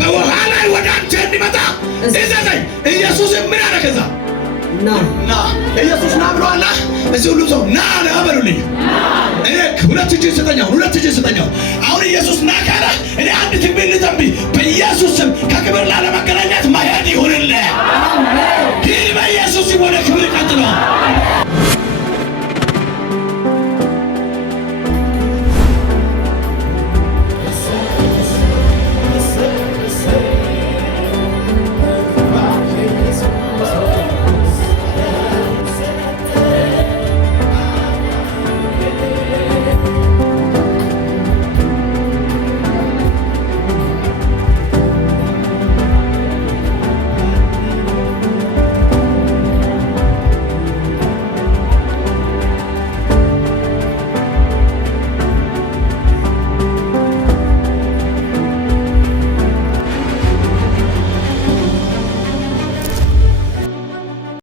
በውሃ ላይ ወደ አንተ እንዲመጣ እዘዘኝ። ኢየሱስ ምን አለ? ከዛ ና ኢየሱስ ና ብሏላ። እዚህ ሁሉ ሰው ና አለ በሉልኝ። እኔ ሁለት እጅ ስጠኛው፣ ሁለት እጅ ስጠኛው። አሁን ኢየሱስ ና ካለ እኔ አንድ ትንቢት ልተንብይ። በኢየሱስ ስም ከክብር ላለመገናኘት መሄድ ይሁንልህ። ይህ በኢየሱስ ስም ወደ ክብር